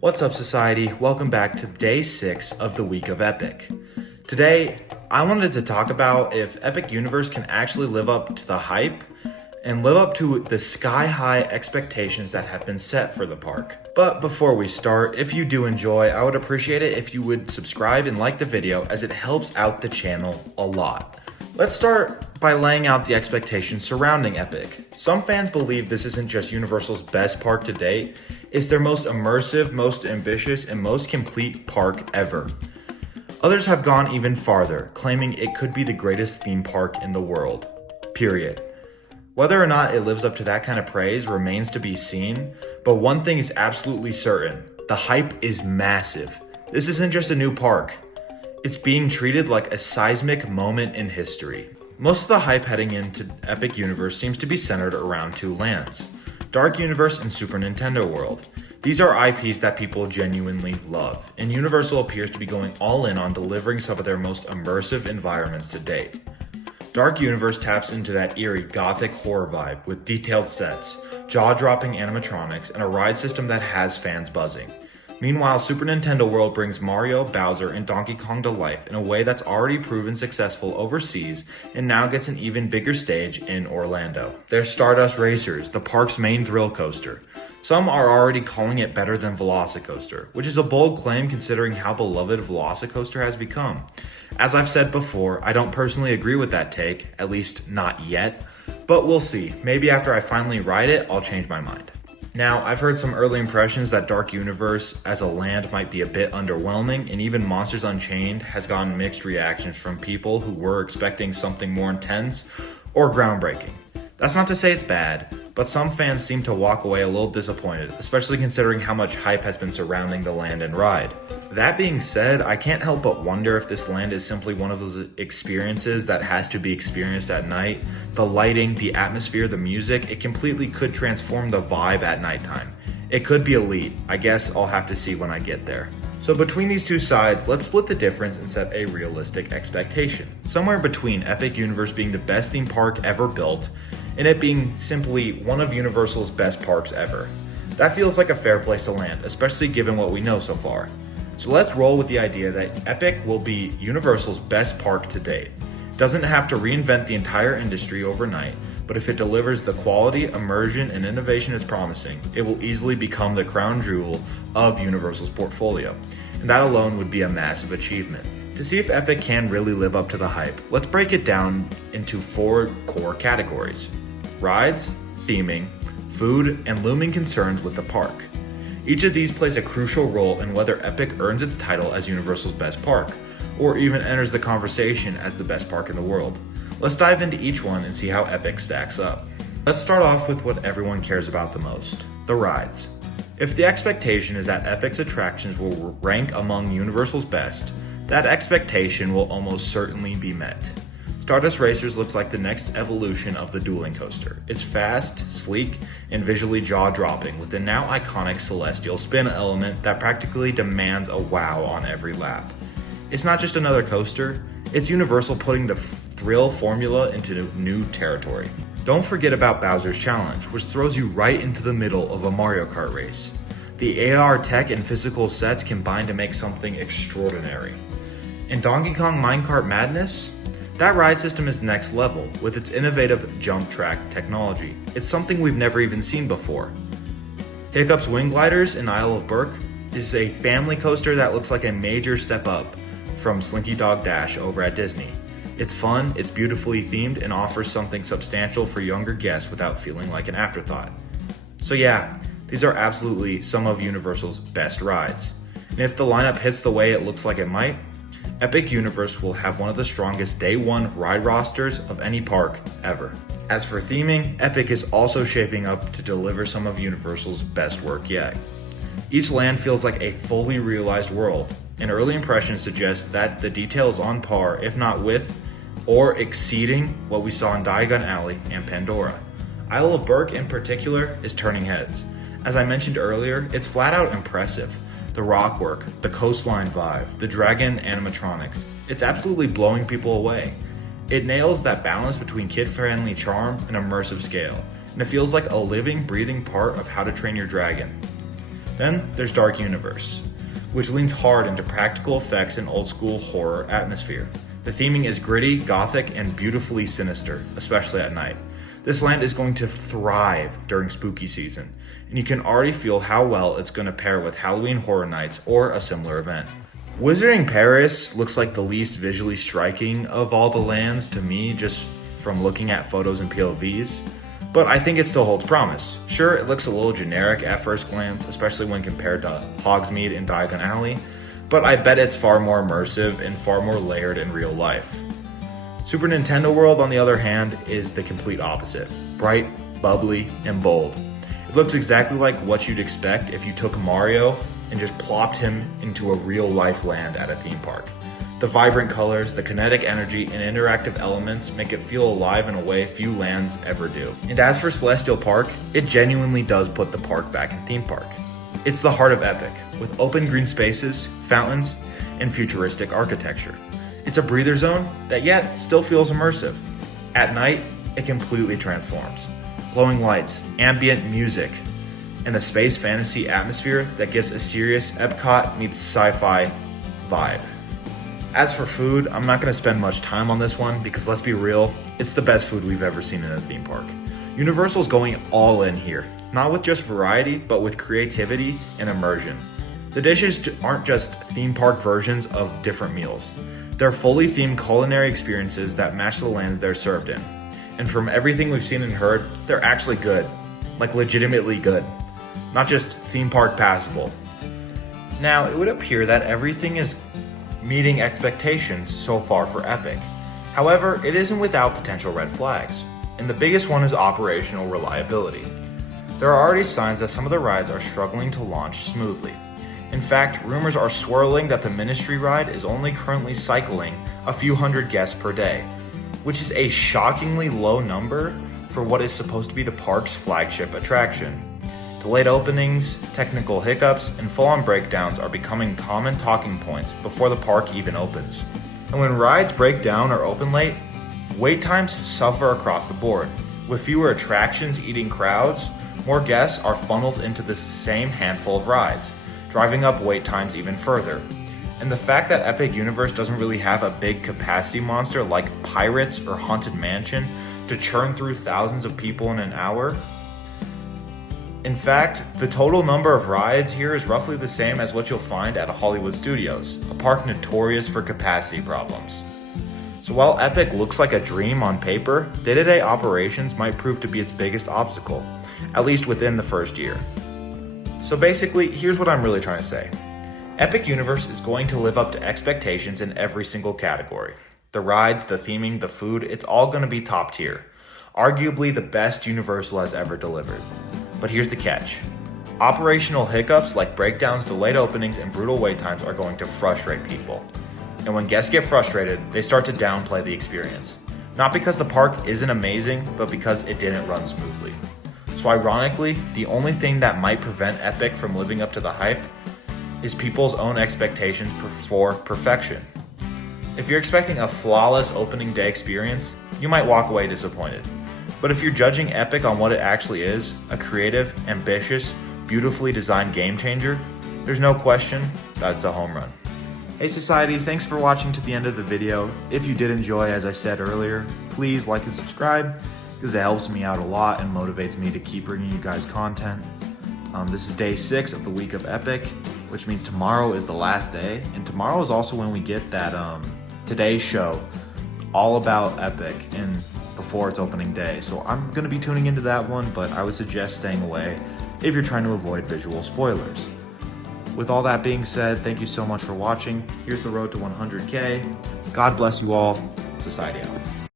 What's up, society? Welcome back to day 6 of the week of Epic. Today, I wanted to talk about if Epic Universe can actually live up to the hype and live up to the sky-high expectations that have been set for the park. But before we start, if you do enjoy, I would appreciate it if you would subscribe and like the video, as it helps out the channel a lot. Let's start by laying out the expectations surrounding Epic. Some fans believe this isn't just Universal's best park to date, it's their most immersive, most ambitious, and most complete park ever. Others have gone even farther, claiming it could be the greatest theme park in the world. Period. Whether or not it lives up to that kind of praise remains to be seen, but one thing is absolutely certain: the hype is massive. This isn't just a new park. It's being treated like a seismic moment in history. Most of the hype heading into Epic Universe seems to be centered around two lands: Dark Universe and Super Nintendo World. These are IPs that people genuinely love, and Universal appears to be going all in on delivering some of their most immersive environments to date. Dark Universe taps into that eerie gothic horror vibe with detailed sets, jaw-dropping animatronics, and a ride system that has fans buzzing. Meanwhile, Super Nintendo World brings Mario, Bowser, and Donkey Kong to life in a way that's already proven successful overseas and now gets an even bigger stage in Orlando. There's Stardust Racers, the park's main thrill coaster. Some are already calling it better than Velocicoaster, which is a bold claim considering how beloved Velocicoaster has become. As I've said before, I don't personally agree with that take, at least not yet, but we'll see. Maybe after I finally ride it, I'll change my mind. Now, I've heard some early impressions that Dark Universe as a land might be a bit underwhelming, and even Monsters Unchained has gotten mixed reactions from people who were expecting something more intense or groundbreaking. That's not to say it's bad, but some fans seem to walk away a little disappointed, especially considering how much hype has been surrounding the land and ride. That being said, I can't help but wonder if this land is simply one of those experiences that has to be experienced at night. The lighting, the atmosphere, the music, it completely could transform the vibe at nighttime. It could be elite. I guess I'll have to see when I get there. So between these two sides, let's split the difference and set a realistic expectation. Somewhere between Epic Universe being the best theme park ever built and it being simply one of Universal's best parks ever. That feels like a fair place to land, especially given what we know so far. So let's roll with the idea that Epic will be Universal's best park to date. It doesn't have to reinvent the entire industry overnight, but if it delivers the quality, immersion, and innovation it's promising, it will easily become the crown jewel of Universal's portfolio. And that alone would be a massive achievement. To see if Epic can really live up to the hype, let's break it down into 4 core categories: rides, theming, food, and looming concerns with the park. Each of these plays a crucial role in whether Epic earns its title as Universal's best park, or even enters the conversation as the best park in the world. Let's dive into each one and see how Epic stacks up. Let's start off with what everyone cares about the most: the rides. If the expectation is that Epic's attractions will rank among Universal's best, that expectation will almost certainly be met. Stardust Racers looks like the next evolution of the dueling coaster. It's fast, sleek, and visually jaw-dropping, with the now iconic celestial spin element that practically demands a wow on every lap. It's not just another coaster, it's Universal putting the thrill formula into new territory. Don't forget about Bowser's Challenge, which throws you right into the middle of a Mario Kart race. The AR tech and physical sets combine to make something extraordinary. In Donkey Kong Minecart Madness, that ride system is next level with its innovative jump track technology. It's something we've never even seen before. Hiccup's Wing Gliders in Isle of Berk is a family coaster that looks like a major step up from Slinky Dog Dash over at Disney. It's fun, it's beautifully themed, and offers something substantial for younger guests without feeling like an afterthought. So yeah, these are absolutely some of Universal's best rides. And if the lineup hits the way it looks like it might, Epic Universe will have one of the strongest day one ride rosters of any park ever. As for theming, Epic is also shaping up to deliver some of Universal's best work yet. Each land feels like a fully realized world, and early impressions suggest that the detail is on par, if not with, or exceeding what we saw in Diagon Alley and Pandora. Isle of Berk in particular is turning heads. As I mentioned earlier, it's flat out impressive. The rock work, the coastline vibe, the dragon animatronics, it's absolutely blowing people away. It nails that balance between kid-friendly charm and immersive scale, and it feels like a living, breathing part of How to Train Your Dragon. Then there's Dark Universe, which leans hard into practical effects and old school horror atmosphere. The theming is gritty, gothic, and beautifully sinister, especially at night. This land is going to thrive during spooky season, and you can already feel how well it's going to pair with Halloween Horror Nights or a similar event. Wizarding Paris looks like the least visually striking of all the lands to me, just from looking at photos and POVs, but I think it still holds promise. Sure, it looks a little generic at first glance, especially when compared to Hogsmeade and Diagon Alley, but I bet it's far more immersive and far more layered in real life. Super Nintendo World, on the other hand, is the complete opposite. Bright, bubbly, and bold. It looks exactly like what you'd expect if you took Mario and just plopped him into a real-life land at a theme park. The vibrant colors, the kinetic energy, and interactive elements make it feel alive in a way few lands ever do. And as for Celestial Park, it genuinely does put the park back in theme park. It's the heart of Epic, with open green spaces, fountains, and futuristic architecture. It's a breather zone that yet still feels immersive. At night, it completely transforms. Glowing lights, ambient music, and a space fantasy atmosphere that gives a serious Epcot meets sci-fi vibe. As for food, I'm not going to spend much time on this one because let's be real, it's the best food we've ever seen in a theme park. Universal's going all in here, not with just variety, but with creativity and immersion. The dishes aren't just theme park versions of different meals. They're fully themed culinary experiences that match the lands they're served in. And from everything we've seen and heard, they're actually good. Like legitimately good. Not just theme park passable. Now, it would appear that everything is meeting expectations so far for Epic. However, it isn't without potential red flags. And the biggest one is operational reliability. There are already signs that some of the rides are struggling to launch smoothly. In fact, rumors are swirling that the Ministry ride is only currently cycling a few hundred guests per day, which is a shockingly low number for what is supposed to be the park's flagship attraction. Delayed openings, technical hiccups, and full-on breakdowns are becoming common talking points before the park even opens. And when rides break down or open late, wait times suffer across the board. With fewer attractions eating crowds, more guests are funneled into the same handful of rides, driving up wait times even further. And the fact that Epic Universe doesn't really have a big capacity monster like Pirates or Haunted Mansion to churn through thousands of people in an hour. In fact, the total number of rides here is roughly the same as what you'll find at Hollywood Studios, a park notorious for capacity problems. So while Epic looks like a dream on paper, day-to-day operations might prove to be its biggest obstacle, at least within the first year. So basically, here's what I'm really trying to say. Epic Universe is going to live up to expectations in every single category. The rides, the theming, the food, it's all going to be top tier. Arguably the best Universal has ever delivered. But here's the catch. Operational hiccups like breakdowns, delayed openings, and brutal wait times are going to frustrate people. And when guests get frustrated, they start to downplay the experience. Not because the park isn't amazing, but because it didn't run smoothly. So ironically, the only thing that might prevent Epic from living up to the hype is people's own expectations for perfection. If you're expecting a flawless opening day experience, you might walk away disappointed. But if you're judging Epic on what it actually is, a creative, ambitious, beautifully designed game changer, there's no question that it's a home run. Hey Society, thanks for watching to the end of the video. If you did enjoy, as I said earlier, please like and subscribe because it helps me out a lot and motivates me to keep bringing you guys content. This is day 6 of the week of Epic, which means tomorrow is the last day. And tomorrow is also when we get that Today's show all about Epic and before its opening day. So I'm going to be tuning into that one, but I would suggest staying away if you're trying to avoid visual spoilers. With all that being said, thank you so much for watching. Here's the road to 100K. God bless you all. Society out.